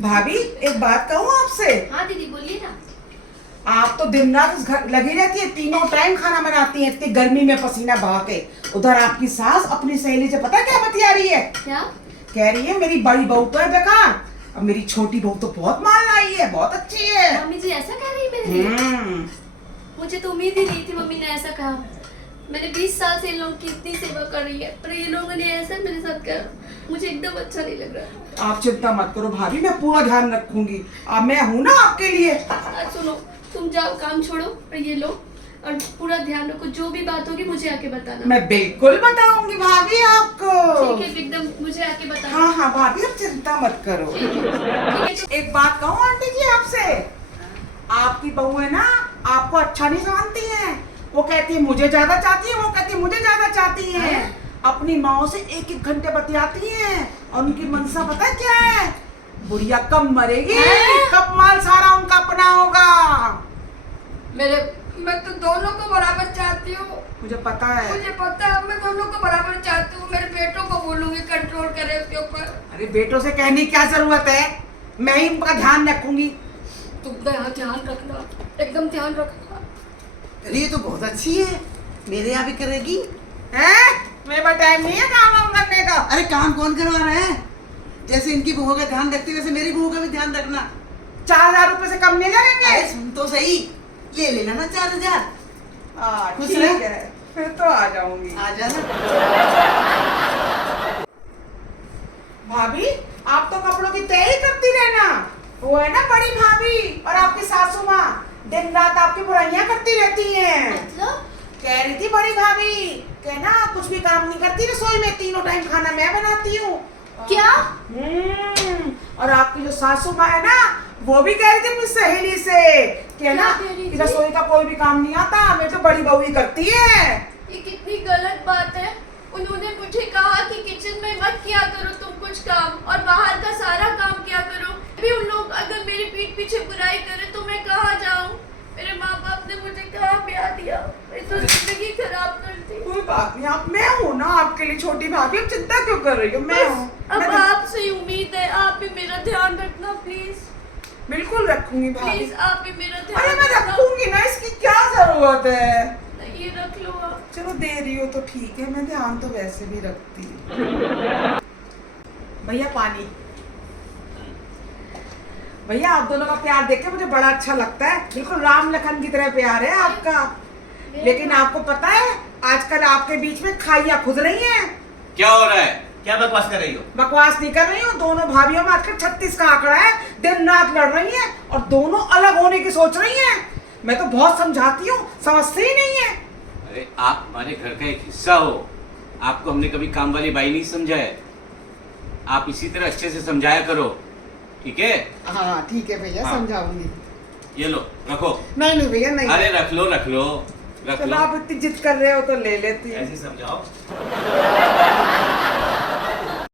भाभी एक बात कहूँ आपसे। हाँ दीदी बोलिए ना। आप तो दिन रात इस घर लगी रहती है, तीनों टाइम खाना बनाती है, इतनी गर्मी में पसीना बहा के। उधर आपकी सास अपनी सहेली से पता क्या बतिया रही है? क्या कह रही है मेरी बड़ी बहू तो है बेकार, अब मेरी छोटी बहू तो बहुत माल लाई है, बहुत अच्छी है। मम्मी जी ऐसा कह रही है मेरे लिए? हम्म। मुझे तो उम्मीद ही नहीं थी मम्मी ने ऐसा कहा। मैंने 20 साल से इन लोगों की इतनी सेवा कर रही है, पर ये लोगों ने ऐसा मेरे साथ करा, मुझे एकदम अच्छा नहीं लग रहा। आप चिंता मत करो भाभी, मैं पूरा ध्यान रखूंगी। अब मैं हूँ ना आपके लिए। आज सुनो, तुम जाओ काम छोड़ो और ये लो, और पूरा ध्यान रखो, जो भी बात होगी मुझे आके बताना। मैं बिल्कुल बताऊंगी भाभी आपको। ठीक है, एकदम मुझे आके बताना। हाँ हाँ भाभी, अब चिंता मत करो। ठीक है। एक बात कहूँ आंटी जी आपसे, आपकी बहू है ना, आपको अच्छा नहीं जानती है। वो कहती है मुझे ज्यादा चाहती है, वो कहती है मुझे ज्यादा चाहती है। अपनी माओ से एक एक घंटे बतियाती है, और उनकी मनसा पता है क्या है? बुढ़िया कब मरेगी, कब माल सारा उनका अपना होगा। मैं तो दोनों को बराबर चाहती हूँ। मुझे पता है। मुझे पता है, मैं दोनों को बराबर चाहती हूँ। मेरे बेटों को बोलूंगी कंट्रोल करे उसके ऊपर। अरे बेटों से कहने की क्या जरूरत है, मैं ही उनका ध्यान रखूंगी। तुम यहाँ ध्यान रखना, एकदम ध्यान रखना। अरे ये तो बहुत अच्छी है, मेरे यहाँ भी करेगी। हैं? मेरे पास टाइम नहीं है काम वाम करने का। अरे काम कौन करवा रहे हैं? जैसे इनकी बहू का ध्यान रखती वैसे मेरी बहू का भी ध्यान रखना। 4000 रुपए से कम नहीं लगेंगे। अरे सुन तो सही, ले लेना ना 4000। खुश ठीक रह। है, फिर तो आ जाऊंगी। आ जाना। भाभी आप तो कपड़ों की तैयारी करती रहना। वो है ना बड़ी भाभी और आपकी सासू माँ, दिन रात आपकी बुराइयां करती रहती हैं। मतलब कह रही थी बड़ी भाभी, कहना कुछ भी काम नहीं करती रसोई में, तीनों टाइम खाना मैं बनाती हूँ। क्या? और आपकी जो सासू माँ है ना, वो भी कह रही थी मुझ सहेली से, कहना क्या कह रही कि थी? रसोई का कोई भी काम नहीं आता, मेरी तो बड़ी बहू ही करती है। ये कितनी गलत बात है। उन्होंने मुझे कहा कि किचन में मत किया करो तुम कुछ काम, और बाहर का सारा काम किया करो। भी उन लोग अगर मेरी पीठ पीछे बुराई करे तो मैं कहाँ जाऊँ? मेरे माँ बाप ने मुझे कहाँ ब्याह दिया, मैं तो जिंदगी खराब कर दी। कोई बात नहीं, आप मैं हूँ ना आपके लिए छोटी भाभी, अब चिंता क्यों कर रही हो? मैं हूँ। अब मैं तो आपसे ही उम्मीद है, आप भी मेरा ध्यान रखना प्लीज। बिल्कुल रखूंगी भाभी। प्लीज आप भी मेरा ध्यान अरे मैं रखना। रखूंगी ना, इसकी क्या जरूरत है? ये रख लो आप। चलो दे रही हो तो ठीक है, मैं ध्यान तो वैसे भी रखती हूँ। भैया पानी। भैया आप दोनों का प्यार देख के मुझे बड़ा अच्छा लगता है, बिल्कुल राम लखन की तरह प्यार है आपका। लेकिन आपको पता है आजकल आपके बीच में खाइयां खुद रही हैं। क्या हो रहा है? क्या बकवास कर रही हो? बकवास नहीं कर रही हूँ, दोनों भाभियों में आजकल 36 का आंकड़ा है, दिन रात लड़ रही हैं और दोनों अलग होने की सोच रही हैं। मैं तो बहुत समझाती हूँ, समझते ही नहीं है। अरे आप हमारे घर का एक हिस्सा हो, आपको हमने कभी काम वाली बाई नहीं समझा है। आप इसी तरह अच्छे से समझाया करो, ठीक है? हाँ ठीक है भैया, हाँ। समझाऊंगी। ये लो रखो। नहीं नहीं भैया नहीं। अरे रख लो रख लो रख चलो लो। आप इतनी जिद कर रहे हो तो ले लेती हूँ। ऐसे समझाओ।